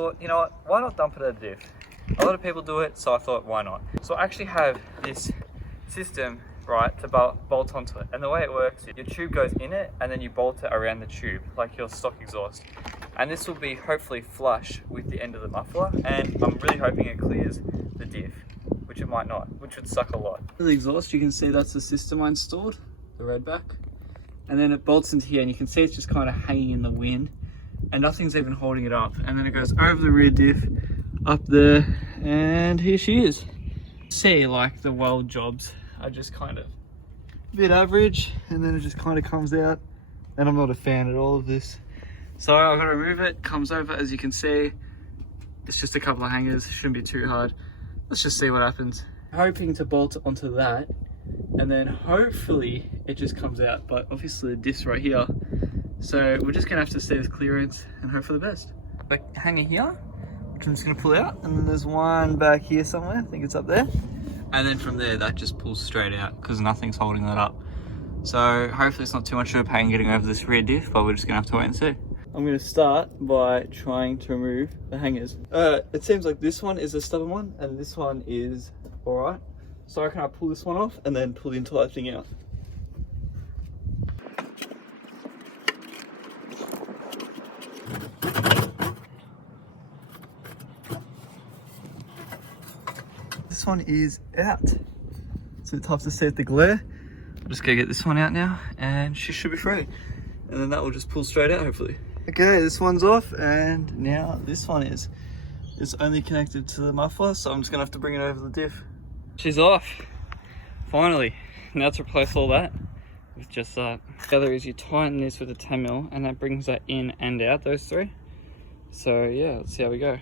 thought, you know what, why not dump it at a diff? A lot of people do it, so I thought, why not? So I actually have this system, right, to bolt onto it. And the way it works, your tube goes in it and then you bolt it around the tube, like your stock exhaust. And this will be hopefully flush with the end of the muffler, and I'm really hoping it clears the diff, which it might not, which would suck a lot. The exhaust, you can see that's the system I installed, the Redback. And then it bolts into here and you can see it's just kind of hanging in the wind and nothing's even holding it up. And then it goes over the rear diff, up there, and here she is. See, like the weld jobs are just kind of a bit average, and then it just kind of comes out, and I'm not a fan at all of this. So I've got to remove it, comes over, as you can see. It's just a couple of hangers, shouldn't be too hard. Let's just see what happens. Hoping to bolt it onto that, and then hopefully it just comes out, but obviously the diff's right here. So we're just gonna have to see this clearance and hope for the best. Like hanger here, which I'm just gonna pull out, and then there's one back here somewhere, I think it's up there. And then from there, that just pulls straight out because nothing's holding that up. So hopefully it's not too much of a pain getting over this rear diff, but we're just gonna have to wait and see. I'm gonna start by trying to remove the hangers. It seems like this one is a stubborn one and this one is all right. So I reckon I pull this one off and then pull the entire thing out. This one is out. It's a bit tough to see with the glare. I'm just gonna get this one out now and she should be free. And then that will just pull straight out hopefully. Okay, this one's off and now this one is. It's only connected to the muffler, so I'm just gonna have to bring it over the diff. She's off, finally. Now to replace all that with just that. The other is you tighten this with a 10mm and that brings that in and out, those three. So yeah, let's see how we go.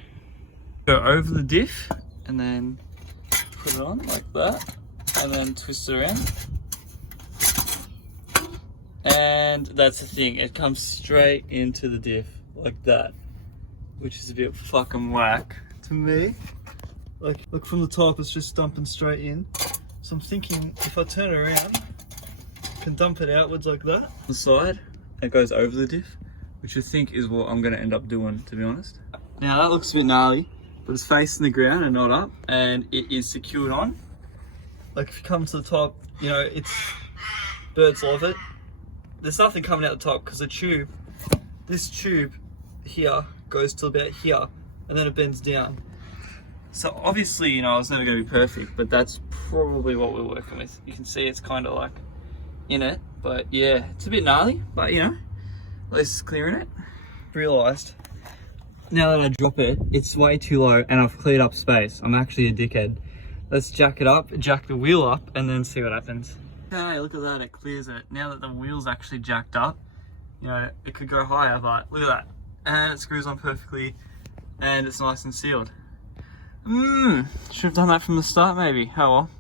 Go over the diff and then put it on like that and then twist it around. And that's the thing, it comes straight into the diff like that, which is a bit fucking whack to me. Like, look from the top, it's just dumping straight in. So I'm thinking if I turn it around, I can dump it outwards like that. The side, it goes over the diff, which I think is what I'm gonna end up doing, to be honest. Now that looks a bit gnarly, but it's facing the ground and not up, and it is secured on. Like if you come to the top, you know, birds love it. There's nothing coming out the top because the tube, this tube here goes to about here and then it bends down. So obviously, you know, it's never going to be perfect, but that's probably what we're working with. You can see it's kind of like in it, but yeah, it's a bit gnarly, but you know, at least it's clearing it. Realised, now that I drop it, it's way too low and I've cleared up space. I'm actually a dickhead. Let's jack it up, jack the wheel up and then see what happens. Okay, look at that, it clears it. Now that the wheel's actually jacked up, you know, it could go higher, but look at that. And it screws on perfectly and it's nice and sealed. Should have done that from the start maybe. Oh well,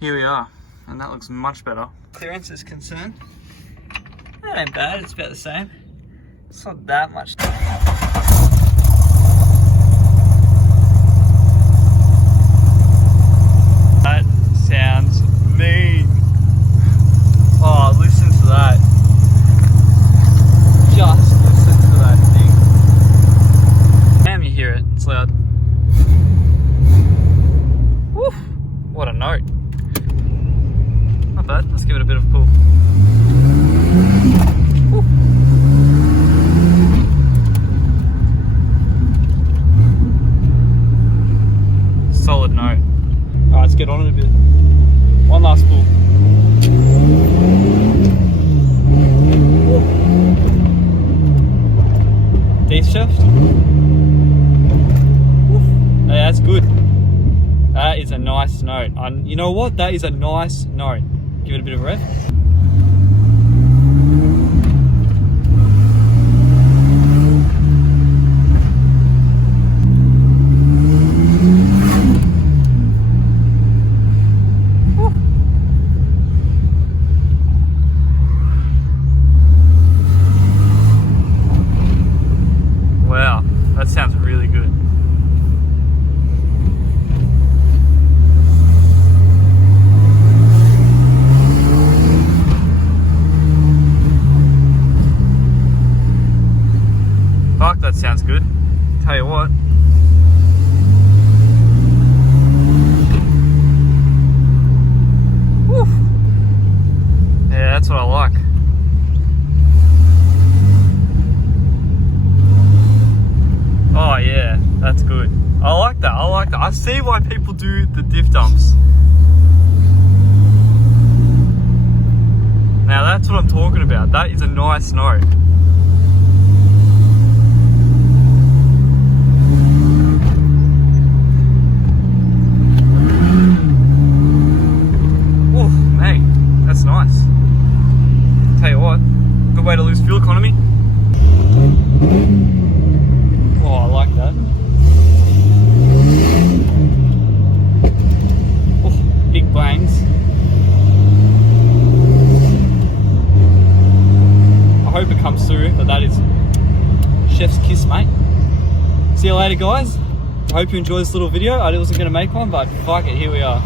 here we are. And that looks much better. Clearance is concerned, that ain't bad, it's about the same. It's not that much. That sounds mean. Oh, listen to that. Just listen to that thing. Damn, you hear it, it's loud. Woo, what a note. Not bad, let's give it a bit of a pull. Woo. Solid note. Alright, let's get on it a bit. One last pull. Teeth shaft. Hey, that's good. That is a nice note. You know what? That is a nice note. Give it a bit of a rev. Wow, that sounds really good. I like that. I like that. I see why people do the diff dumps. Now that's what I'm talking about. That is a nice note. Oh, mate, that's nice. Tell you what, good way to lose fuel economy. Oh, I like that. Oh, big bangs. I hope it comes through, but that is chef's kiss, mate. See you later, guys. I hope you enjoyed this little video. I wasn't going to make one, but fuck it, here we are.